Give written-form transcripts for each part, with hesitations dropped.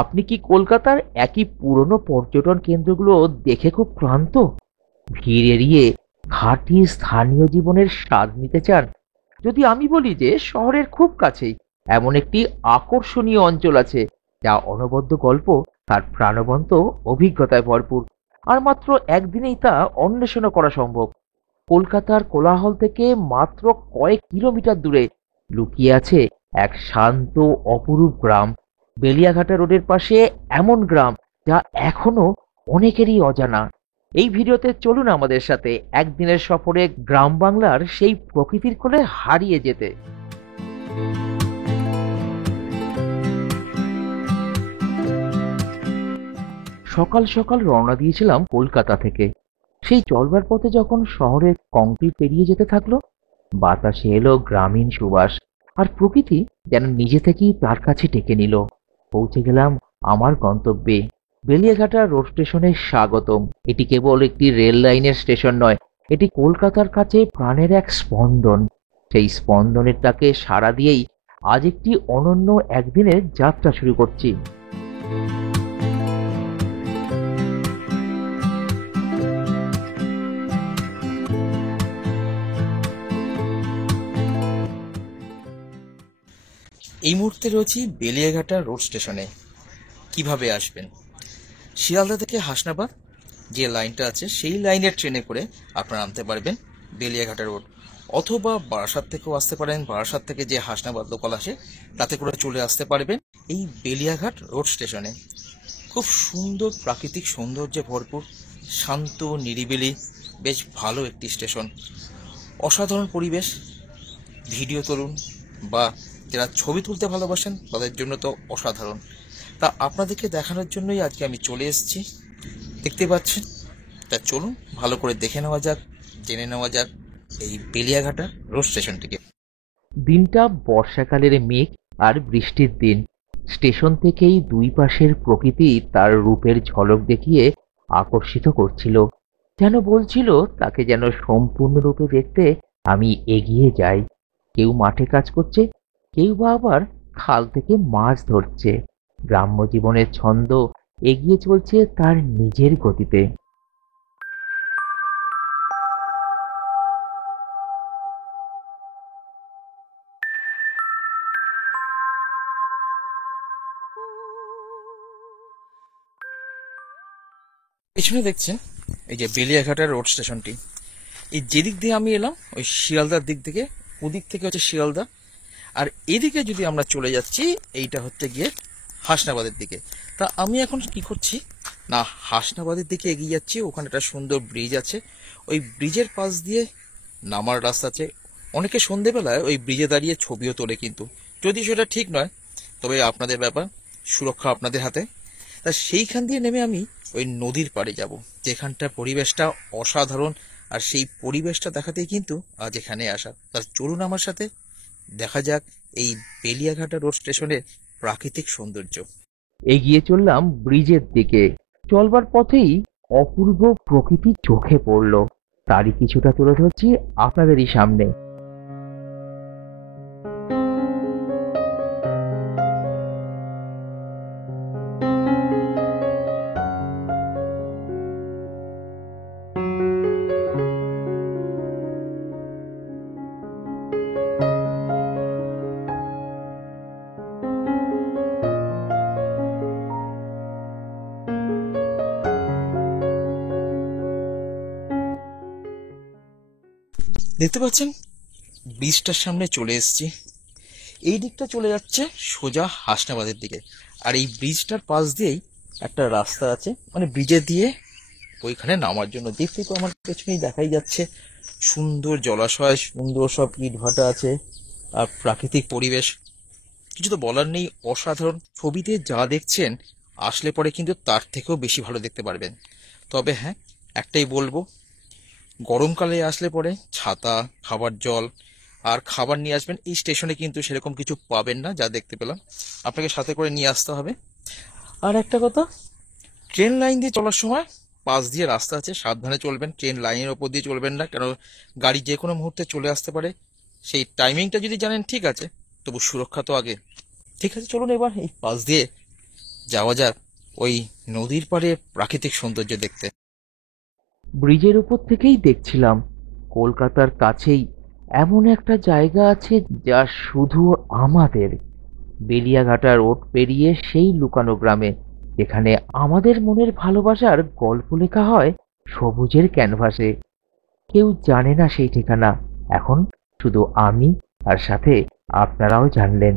আপনি কি কলকাতার একই পুরনো পর্যটন কেন্দ্রগুলো দেখে খুব ক্লান্ত? ভিড় এড়িয়ে খাঁটি স্থানীয় জীবনের স্বাদ নিতে চান? যদি আমি বলি যে শহরের খুব কাছেই এমন একটি আকর্ষণীয় অঞ্চল আছে, যা অনবদ্য গল্প তার প্রাণবন্ত অভিজ্ঞতায় ভরপুর, আর মাত্র একদিনেই তা অন্বেষণ করা সম্ভব। কলকাতার কোলাহল থেকে মাত্র কয়েক কিলোমিটার দূরে লুকিয়ে আছে এক শান্ত অপরূপ গ্রাম, বেলিয়াঘাটা রোডের পাশে। এমন গ্রাম যা এখনো অনেকেরই অজানা। এই ভিডিওতে চলুন আমাদের সাথে একদিনের সফরে গ্রাম বাংলার সেই প্রকৃতির কোলে হারিয়ে যেতে। সকাল সকাল রওনা দিয়েছিলাম কলকাতা থেকে। সেই চলবার পথে যখন শহরের কংক্রিট পেরিয়ে যেতে থাকলো, বাতাসে এলো গ্রামীণ সুবাস, আর প্রকৃতি যেন নিজে থেকেই তার কাছে ডেকে নিল। পৌঁছে গেলাম আমার গন্তব্যে, বেলিয়াঘাটা রোড স্টেশনে। স্বাগতম। এটি কেবল একটি রেল লাইনের স্টেশন নয়, এটি কলকাতার কাছে প্রাণের এক স্পন্দন। সেই স্পন্দনের তাকে সাড়া দিয়েই আজ একটি অনন্য একদিনের যাত্রা শুরু করছি। এই মুহূর্তে রয়েছি বেলিয়াঘাটা রোড স্টেশনে। কিভাবে আসবেন? শিয়ালদা থেকে হাসনাবাদ যে লাইনটা আছে সেই লাইনের ট্রেনে করে আপনারা নামতে পারবেন বেলিয়াঘাটা রোড, অথবা বারাসাত থেকেও আসতে পারেন। বারাসাত থেকে যে হাসনাবাদ লোকাল আসে তাতে করে চলে আসতে পারবেন এই বেলিয়াঘাট রোড স্টেশনে। খুব সুন্দর প্রাকৃতিক সৌন্দর্যে ভরপুর, শান্ত নিরিবিলি, বেশ ভালো একটি স্টেশন। অসাধারণ পরিবেশ। ভিডিও তুলুন বা যারা ছবি তুলতে ভালোবাসেন তাদের জন্য তো অসাধারণ। তা আপনাদেরকে দেখানোর জন্যই আজকে আমি চলে এসেছি, দেখতে পাচ্ছেন। তা চলুন ভালো করে দেখে নেওয়া যাক, জেনে নেওয়া যাক এই বেলিয়াঘাটা রোড স্টেশনটিকে। দিনটা বর্ষাকালের মেঘ আর বৃষ্টির দিন। স্টেশন থেকেই দুই পাশের প্রকৃতি তার রূপের ঝলক দেখিয়ে আকর্ষিত করছিল, যেন বলছিল তাকে যেন সম্পূর্ণরূপে দেখতে আমি এগিয়ে যাই। কেউ মাঠে কাজ করছে, কেউ বা আবার খাল থেকে মাছ ধরছে। গ্রাম্য জীবনের ছন্দ এগিয়ে চলছে তার নিজের গতিতে। পেছনে দেখছেন এই যে বেলিয়াঘাটা রোড স্টেশনটি। এই যেদিক দিয়ে আমি এলাম ওই শিয়ালদার দিক থেকে, ওদিক থেকে হচ্ছে শিয়ালদা। আর এদিকে যদি আমরা চলে যাচ্ছি, এইটা হচ্ছে গিয়ে হাসনাবাদের দিকে। তা আমি এখন কি করছি না, হাসনাবাদের দিকে এগিয়ে যাচ্ছি। ওখানে একটা সুন্দর ব্রিজ আছে, ওই ব্রিজের পাশ দিয়ে নামার রাস্তা আছে। অনেকে সন্ধেবেলায় ওই ব্রিজে দাঁড়িয়ে ছবিও তোলে, কিন্তু যদি সেটা ঠিক নয়, তবে আপনাদের ব্যাপার, সুরক্ষা আপনাদের হাতে। তা সেইখান দিয়ে নেমে আমি ওই নদীর পাড়ে যাব, যেখানটার পরিবেশটা অসাধারণ। আর সেই পরিবেশটা দেখাতেই কিন্তু আজ এখানে আসা। তা চলুন আমার সাথে, দেখা যাক এই বেলিয়াঘাটা রোড স্টেশনের প্রাকৃতিক সৌন্দর্য। এগিয়ে চললাম ব্রিজের দিকে। চলবার পথেই অপূর্ব প্রকৃতি চোখে পড়ল, তারই কিছুটা তুলে ধরছি আপনাদেরই সামনে। দেখতে পাচ্ছেন ব্রিজটার সামনে চলে এসেছি। এই দিকটা চলে যাচ্ছে সোজা হাসনাবাদের দিকে। আর এই ব্রিজটার পাশ দিয়েই একটা রাস্তা আছে, মানে ব্রিজে দিয়ে ওইখানে নামার জন্য। দেখতে তো আমার পেছনেই দেখাই যাচ্ছে সুন্দর জলাশয়, সুন্দর সব ইট ভাটা আছে, আর প্রাকৃতিক পরিবেশ। কিছু তো বলার নেই, অসাধারণ। ছবিতে যা দেখছেন আসলে পরে কিন্তু তার থেকেও বেশি ভালো দেখতে পারবেন। তবে হ্যাঁ, একটাই বলবো, গরমকালে আসলে পরে ছাতা, খাবার জল আর খাবার নিয়ে আসবেন। এই স্টেশনে কিন্তু সেরকম কিছু পাবেন না, যা দেখতে পেলাম। আপনাকে সাথে করে নিয়ে আসতে হবে। আর একটা কথা, ট্রেন লাইন দিয়ে চলার সময় পাশ দিয়ে রাস্তা আছে, সাবধানে চলবেন। ট্রেন লাইনের ওপর দিয়ে চলবেন না, কেন গাড়ি যে কোনো মুহূর্তে চলে আসতে পারে। সেই টাইমিংটা যদি জানেন ঠিক আছে, তবু সুরক্ষা তো আগে। ঠিক আছে, চলুন এবার এই পাশ দিয়ে যাওয়া যাক ওই নদীর পাড়ে প্রাকৃতিক সৌন্দর্য দেখতে। ব্রিজের উপর থেকেই দেখছিলাম কলকাতার কাছেই এমন একটা জায়গা আছে যা শুধু আমাদের। বেলিয়াঘাটা রোড পেরিয়ে সেই লুকানো গ্রামে, যেখানে আমাদের মনের ভালোবাসার গল্প লেখা হয় সবুজের ক্যানভাসে। কেউ জানে না সেই ঠিকানা, এখন শুধু আমি, আর সাথে আপনারাও জানলেন।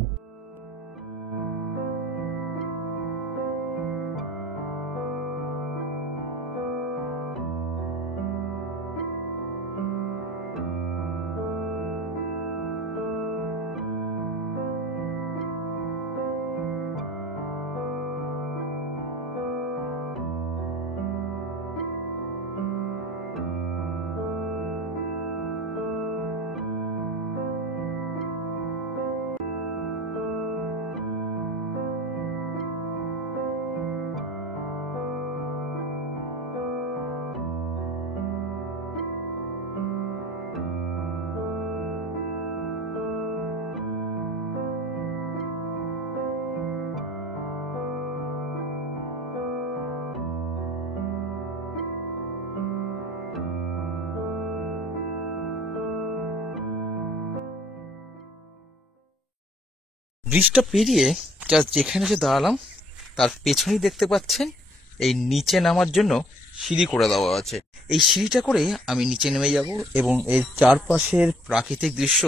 ব্রিজটা পেরিয়ে জাস্ট যেখানে এসে দাঁড়ালাম তার পেছনেই দেখতে পাচ্ছেন এই নিচে নামার জন্য সিঁড়ি করে দেওয়া আছে। এই সিঁড়িটা করে আমি নিচে নেমে যাব এবং এর চারপাশের প্রাকৃতিক দৃশ্য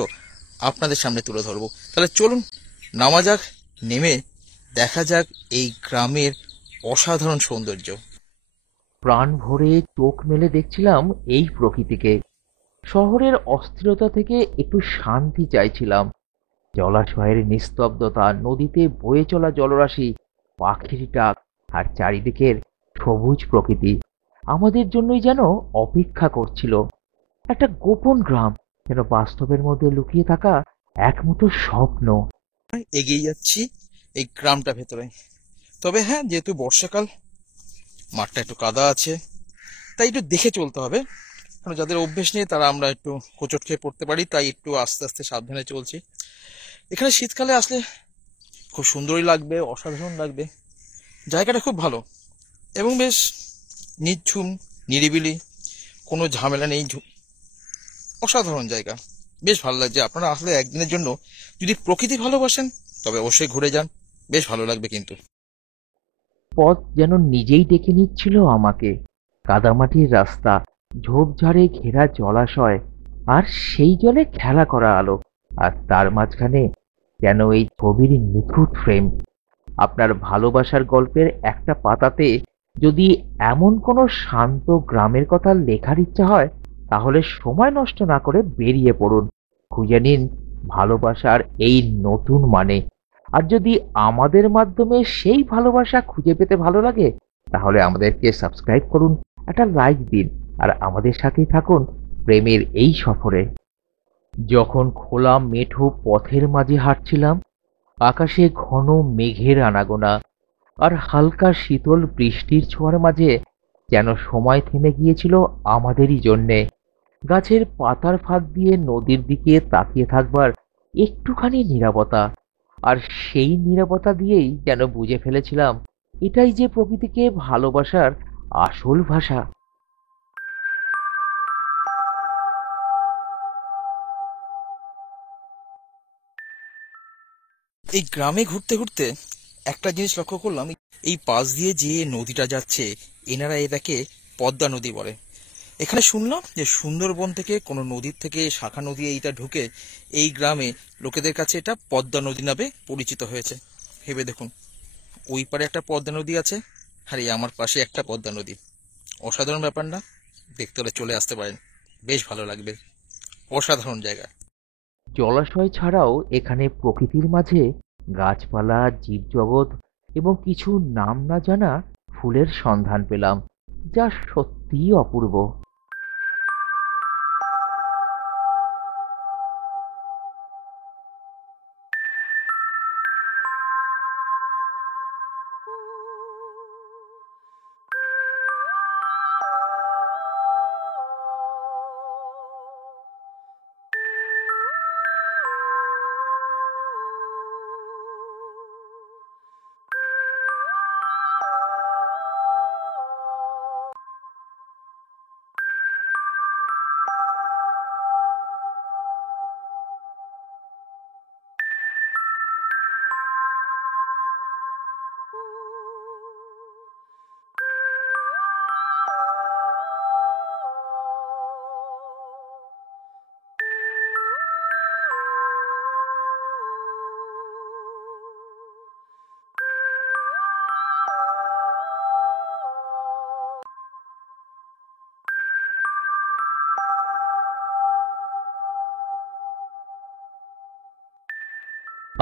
আপনাদের সামনে তুলে ধরবো। তাহলে চলুন নামা যাক, নেমে দেখা যাক এই গ্রামের অসাধারণ সৌন্দর্য। প্রাণ ভরে চোখ মেলে দেখছিলাম এই প্রকৃতিকে। শহরের অস্থিরতা থেকে একটু শান্তি চাইছিলাম। জলাশয়ের নিস্তব্ধতা, নদীতে বয়ে চলা জলরাশি, পাখির ডাক, আর চারিদিকের সবুজ প্রকৃতি আমাদের জন্যই যেন অপেক্ষা করছিল। একটা গোপন গ্রাম, যেন বাস্তবের মধ্যে লুকিয়ে থাকা এক মুঠো স্বপ্ন। এগিয়ে যাচ্ছি এই গ্রামটা ভেতরে। তবে হ্যাঁ, যেহেতু বর্ষাকাল, মাঠটা একটু কাদা আছে, তাই একটু দেখে চলতে হবে। কারণ যাদের অভ্যেস নেই তারা আমরা একটু হোঁচট খেয়ে পড়তে পারি, তাই একটু আস্তে আস্তে সাবধানে চলছি। এখানে শীতকালে আসলে খুব সুন্দরই লাগবে, অসাধারণ লাগবে। জায়গাটা খুব ভালো এবং বেশ নিঝুম, নিরিবিলি, কোনো ঝামেলা নেই, অসাধারণ জায়গা। বেশ ভালো লাগছে। আপনারা আসলে একদিনের জন্য যদি প্রকৃতি ভালোবাসেন তবে অবশ্যই ঘুরে যান, বেশ ভালো লাগবে কিন্তু। পথ যেন নিজেই ডেকে নিচ্ছিল আমাকে। কাদামাটির রাস্তা, ঝোপঝাড়ে ঘেরা জলাশয়, আর সেই জলে খেলা করা আলো, আর তার মাঝখানে যেন এই ছবির নিখুঁত ফ্রেম। আপনার ভালোবাসার গল্পের একটা পাতাতে যদি এমন কোনো শান্ত গ্রামের কথা লেখার ইচ্ছা হয়, তাহলে সময় নষ্ট না করে বেরিয়ে পড়ুন, খুঁজে নিন ভালোবাসার এই নতুন মানে। আর যদি আমাদের মাধ্যমে সেই ভালোবাসা খুঁজে পেতে ভালো লাগে, তাহলে আমাদেরকে সাবস্ক্রাইব করুন, একটা লাইক দিন, আর আমাদের সাথেই থাকুন প্রেমের এই সফরে। যখন খোলা মেঠো পথের মাঝে হাঁটছিলাম, আকাশে ঘন মেঘের আনাগোনা আর হালকা শীতল বৃষ্টির ছোঁয়ার মাঝে যেন সময় থেমে গিয়েছিল আমাদেরই জন্যে। গাছের পাতার ফাঁক দিয়ে নদীর দিকে তাকিয়ে থাকবার একটুখানি নীরবতা, আর সেই নীরবতা দিয়েই যেন বুঝে ফেলেছিলাম এটাই যে প্রকৃতিকে ভালোবাসার আসল ভাষা। এই গ্রামে ঘুরতে ঘুরতে একটা জিনিস লক্ষ্য করলাম, এই পাশ দিয়ে যে নদীটা যাচ্ছে এনারা এটাকে পদ্মা নদী বলে। এখানে শুনলাম যে সুন্দরবন থেকে কোনো নদীর থেকে শাখা নদী এইটা ঢুকে এই গ্রামে লোকেদের কাছে এটা পদ্মা নদী নামে পরিচিত হয়েছে। ভেবে দেখুন, ওই পারে একটা পদ্মা নদী আছে আর এই আমার পাশে একটা পদ্মা নদী। অসাধারণ ব্যাপার না? দেখতে হলে চলে আসতে পারেন, বেশ ভালো লাগবে। অসাধারণ জায়গা। জলাশয় ছাড়াও এখানে প্রকৃতির মাঝে গাছপালা, জীবজগৎ এবং কিছু নাম না জানা ফুলের সন্ধান পেলাম, যা সত্যিই অপূর্ব।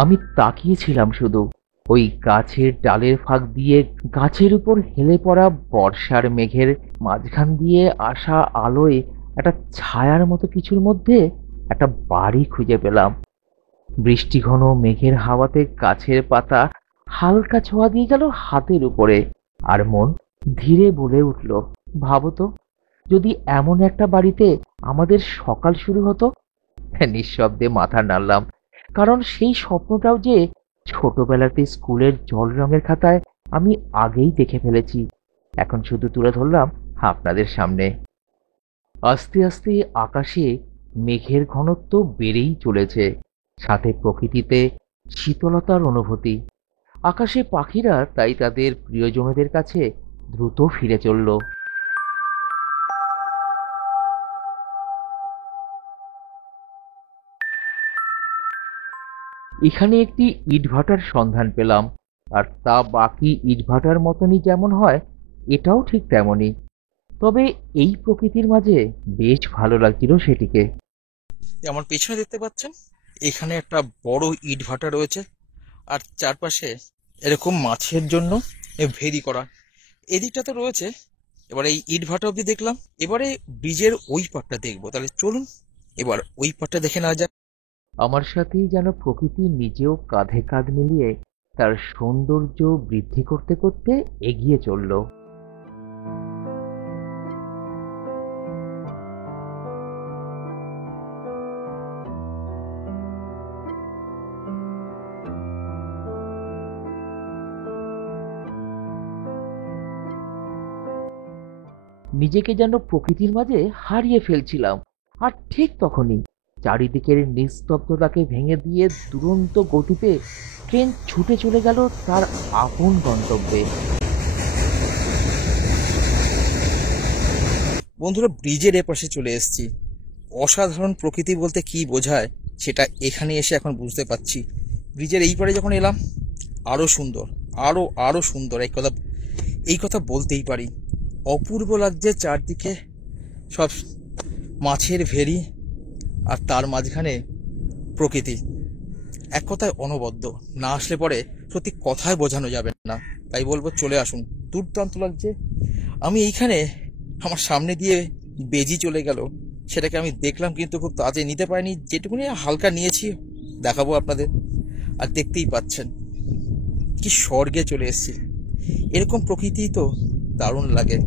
আমি তাকিয়েছিলাম শুধু ওই গাছের ডালের ফাঁক দিয়ে গাছের উপর হেলে পড়া বর্ষার মেঘের মাঝখান দিয়ে আসা আলোয় একটা ছায়ার মতো কিছুর মধ্যে একটা বাড়ি খুঁজে পেলাম। বৃষ্টিঘন মেঘের হাওয়াতে গাছের পাতা হালকা ছোঁয়া দিয়ে গেল হাতের উপরে, আর মন ধীরে বলে উঠল, ভাবো তো, যদি এমন একটা বাড়িতে আমাদের সকাল শুরু হতো। নিঃশব্দে মাথা নাড়লাম, কারণ সেই স্বপ্নটাও যে ছোটবেলাতে স্কুলের জল রঙের খাতায় আমি আগেই দেখে ফেলেছি। এখন শুধু তুলে ধরলাম আপনাদের সামনে। আস্তে আস্তে আকাশে মেঘের ঘনত্ব বেড়েই চলেছে, সাথে প্রকৃতিতে শীতলতার অনুভূতি। আকাশে পাখিরা তাই তাদের প্রিয়জনদের কাছে দ্রুত ফিরে চলল। এখানে একটি ইটভাটার সন্ধান পেলাম, আর তা বাকি ইটভাটার মতনই যেমন হয়, এটাও ঠিক তেমনই। তবে এই প্রকৃতির মাঝে বেশ ভালো লাগছিল সেটিকে। আমার পেছনে দেখতে পাচ্ছেন, এখানে একটা বড় ইট ভাটা রয়েছে, আর চারপাশে এরকম মাছের জন্য ভেরি করা। এদিকটা তো রয়েছে। এবার এই ইট ভাটা অব্দি দেখলাম, এবারে ব্রিজের ওই পাটটা দেখবো। তাহলে চলুন এবার ওই পাটটা দেখে নেওয়া যাক। আমার সাথেই যেন প্রকৃতি নিজেও কাঁধে কাঁধ মিলিয়ে তার সৌন্দর্য বৃদ্ধি করতে করতে এগিয়ে চলল। নিজেকে যেন প্রকৃতির মাঝে হারিয়ে ফেলছিলাম। আর ঠিক তখনই চারিদিকের নিস্তব্ধতাকে ভেঙে দিয়ে দুরন্ত গতিতে ট্রেন ছুটে চলে গেল তার আপন গন্তব্যে। বন্ধুরা, ব্রিজের এপাশে চলে এসেছি। অসাধারণ প্রকৃতি বলতে কি বোঝায় সেটা এখানে এসে এখন বুঝতে পারছি। ব্রিজের এই পারে যখন এলাম, আরো সুন্দর, আরো আরো সুন্দর। এই কথা বলতেই পারি। অপূর্ব লাগছে চারদিকে, সব মাছের ভেরি, আর তার মাঝখানে প্রকৃতি। এক কথায় অনবদ্য। না আসলে পরে সত্যি কথায় বোঝানো যাবে না। তাই বলবো চলে আসুন, দুর্দান্ত লাগছে। আমি এইখানে আমার সামনে দিয়ে বেজি চলে গেল, সেটাকে আমি দেখলাম, কিন্তু খুব তাজে নিতে পারিনি। যেটুকুনি হালকা নিয়েছি দেখাবো আপনাদের। আর দেখতেই পাচ্ছেন কি স্বর্গে চলে এসেছি। এরকম প্রকৃতি তো দারুণ লাগে।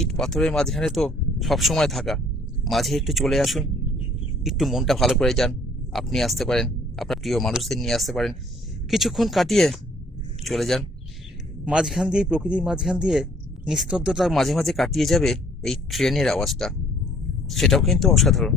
ইট পাথরের মাঝখানে তো সবসময় থাকা, মাঝে একটু চলে আসুন, একটু মনটা ভালো করে যান। আপনি আসতে পারেন, আপনার প্রিয় মানুষদের নিয়ে আসতে পারেন, কিছুক্ষণ কাটিয়ে চলে যান। মাঝখান দিয়ে, প্রকৃতির মাঝখান দিয়ে নিস্তব্ধতা মাঝে মাঝে কাটিয়ে যাবে এই ট্রেনের আওয়াজটা, সেটাও কিন্তু অসাধারণ।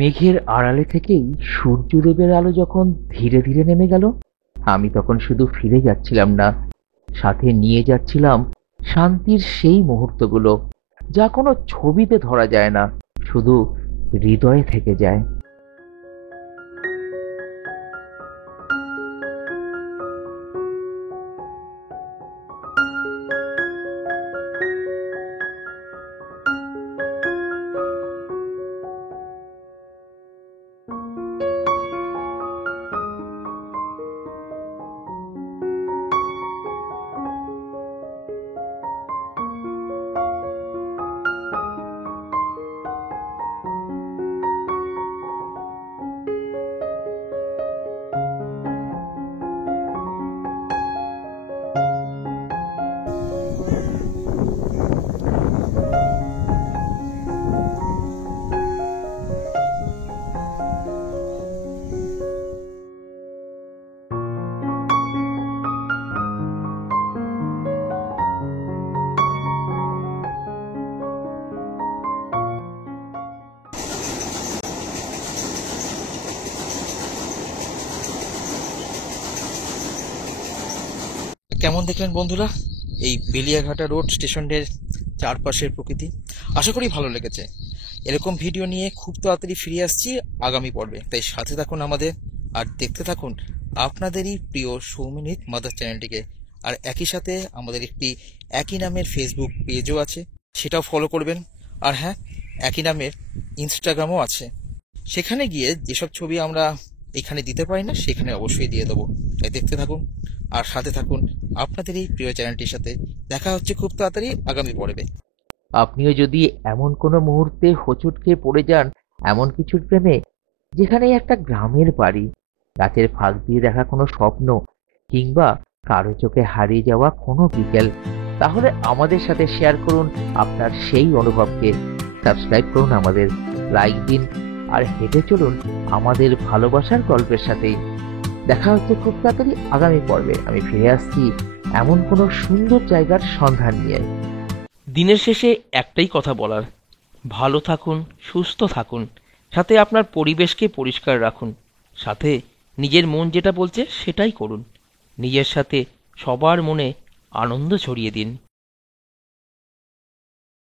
মেঘের আড়ালে থেকেই সূর্যদেবের আলো যখন ধীরে ধীরে নেমে গেল, আমি তখন শুধু ফিরে যাচ্ছিলাম না, সাথে নিয়ে যাচ্ছিলাম শান্তির সেই মুহূর্তগুলো যা কোনো ছবিতে ধরা যায় না, শুধু হৃদয়ে থেকে যায়। কেমন দেখলেন বন্ধুরা এই বেলিয়াঘাটা রোড স্টেশনের চারপাশের প্রকৃতি? আশা করি ভালো লেগেছে। এরকম ভিডিও নিয়ে খুব তাড়াতাড়ি ফিরে আসছি আগামী পর্বে, তাই সাথে থাকুন আমাদের আর দেখতে থাকুন আপনাদেরই প্রিয় সৌমিনিক মাদার চ্যানেলটিকে। আর একই সাথে আমাদের একটি একই নামের ফেসবুক পেজও আছে, সেটাও ফলো করবেন। আর হ্যাঁ, একই নামের ইনস্টাগ্রামও আছে, সেখানে গিয়ে যেসব ছবি আমরা এখানে দিতে পারি না সেখানে অবশ্যই দিয়ে দেবো। তাই দেখতে থাকুন আর সাথে থাকুন আপনাদের এই প্রিয় চ্যানেলটির সাথে। দেখা হচ্ছে খুব তাড়াতাড়ি আগামী পর্বে। আপনিও যদি এমন কোনো মুহূর্তে হোঁচট খেয়ে পড়ে যান এমন কিছুর প্রেমে, যেখানে একটা গ্রামের বাড়ি, গাছের ফাঁক দিয়ে দেখা কোনো স্বপ্ন, কিংবা কারো চোখে হারিয়ে যাওয়া কোনো বিকেল, তাহলে আমাদের সাথে শেয়ার করুন আপনার সেই অনুভবকে। সাবস্ক্রাইব করুন আমাদের, লাইক দিন, আর হেঁটে চলুন আমাদের ভালোবাসার গল্পের সাথে। দেখা হচ্ছে খুব তাড়াতাড়ি আগামী পর্বে। আমি ফিরে আসছি এমন কোনো সুন্দর জায়গার সন্ধান নিয়ে। দিনের শেষে একটাই কথা বলার, ভালো থাকুন, সুস্থ থাকুন, সাথে আপনার পরিবেশকে পরিষ্কার রাখুন, সাথে নিজের মন যেটা বলছে সেটাই করুন, নিজের সাথে সবার মনে আনন্দ ছড়িয়ে দিন।